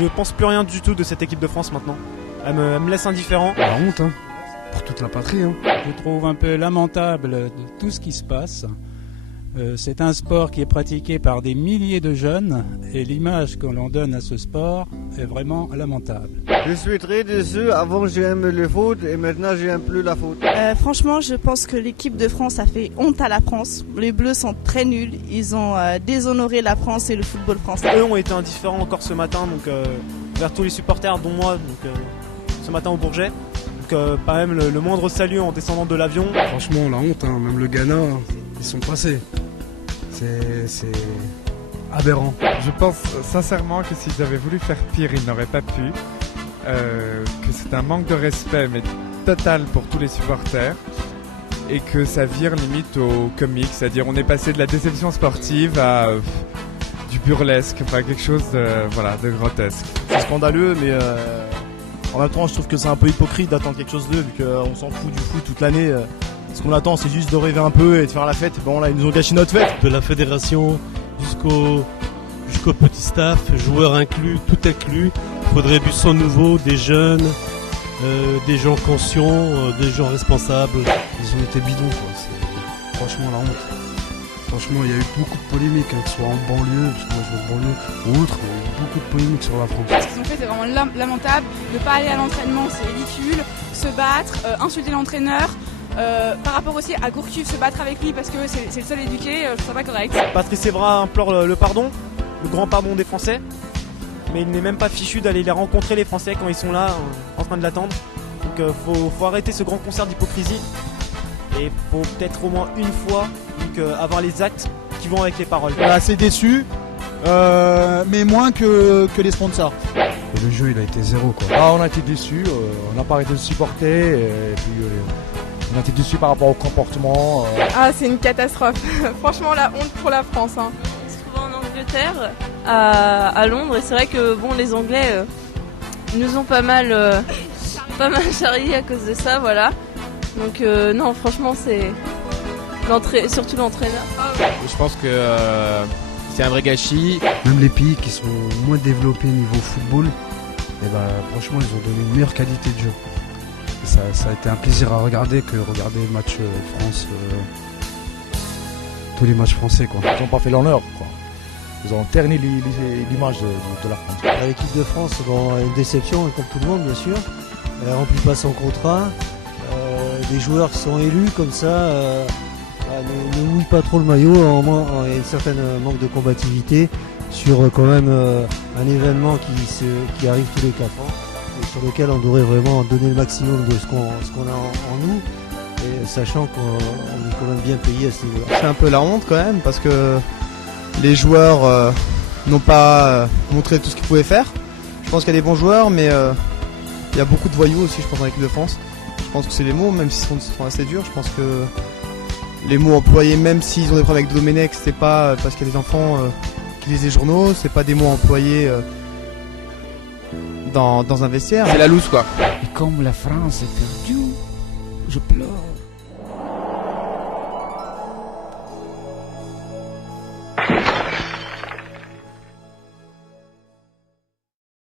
Je pense plus rien du tout de cette équipe de France maintenant. Elle me laisse indifférent. La honte, hein, pour toute la patrie. Hein. Je trouve un peu lamentable de tout ce qui se passe. C'est un sport qui est pratiqué par des milliers de jeunes et l'image que l'on donne à ce sport est vraiment lamentable. Je suis très déçu, avant j'aimais le foot et maintenant j'aime plus la foot. Franchement, je pense que l'équipe de France a fait honte à la France. Les Bleus sont très nuls, ils ont déshonoré la France et le football français. Eux ont été indifférents encore ce matin, donc vers tous les supporters, dont moi, donc, ce matin au Bourget. Donc pas même le moindre salut en descendant de l'avion. Franchement, la honte, hein, même le Ghana, ils sont passés. C'est aberrant. Je pense sincèrement que s'ils avaient voulu faire pire, ils n'auraient pas pu. Que c'est un manque de respect, mais total pour tous les supporters. Et que ça vire limite au comique, c'est-à-dire on est passé de la déception sportive à du burlesque, enfin quelque chose de grotesque. C'est scandaleux, mais en même temps je trouve que c'est un peu hypocrite d'attendre quelque chose d'eux, vu qu'on s'en fout du foot toute l'année. Ce qu'on attend, c'est juste de rêver un peu et de faire la fête. Bon, là, ils nous ont gâché notre fête. De la fédération jusqu'au petit staff, joueurs inclus, tout inclus. Il faudrait du sang nouveau, des jeunes, des gens conscients, des gens responsables. Ils ont été bidons, quoi. C'est franchement la honte. Franchement, il y a eu beaucoup de polémiques, hein, que ce soit en banlieue, parce que moi je vais en banlieue, ou autre, il y a eu beaucoup de polémiques sur la France. Ce qu'ils ont fait, c'est vraiment lamentable. Ne pas aller à l'entraînement, c'est ridicule. Se battre, insulter l'entraîneur. Par rapport aussi à Gourcuff, se battre avec lui parce que c'est le seul éduqué, je trouve ça pas correct. Patrice Evra implore le pardon, le grand pardon des Français, mais il n'est même pas fichu d'aller les rencontrer, les Français, quand ils sont là en train de l'attendre. Donc faut arrêter ce grand concert d'hypocrisie et faut peut-être au moins une fois avoir les actes qui vont avec les paroles. Assez déçu, mais moins que les sponsors. Et le jeu, il a été zéro, quoi. On a été déçus, on n'a pas arrêté de supporter et puis on a été déçus par rapport au comportement. C'est une catastrophe. Franchement, la honte pour la France. Hein. On se trouve en Angleterre, à Londres, et c'est vrai que les Anglais nous ont pas mal charriés à cause de ça, voilà. Donc non, franchement, c'est surtout l'entraîneur. Je pense que c'est un vrai gâchis. Même les pays qui sont moins développés niveau football, franchement, ils ont donné une meilleure qualité de jeu. Ça a été un plaisir à regarder que regarder le match France, tous les matchs français, quoi. Ils n'ont pas fait l'honneur, quoi. Ils ont terni l'image de la France. L'équipe de France, une déception, comme tout le monde bien sûr. Elle remplit pas son contrat. Des joueurs qui sont élus comme ça ne mouillent pas trop le maillot. Il y a une certaine manque de combativité sur quand même un événement qui arrive tous les 4 ans. Sur lequel on devrait vraiment donner le maximum de ce qu'on a en nous, et sachant qu'on est quand même bien payé à ce niveau-là. C'est un peu la honte quand même, parce que les joueurs n'ont pas montré tout ce qu'ils pouvaient faire. Je pense qu'il y a des bons joueurs, mais il y a beaucoup de voyous aussi, je pense, dans l'équipe de France. Je pense que c'est les mots, même s'ils sont assez durs. Je pense que les mots employés, même s'ils ont des problèmes avec Domenech, c'est pas parce qu'il y a des enfants qui lisent les journaux, c'est pas des mots employés dans un vestiaire. C'est la loose, quoi. Et comme la France est perdue, je pleure.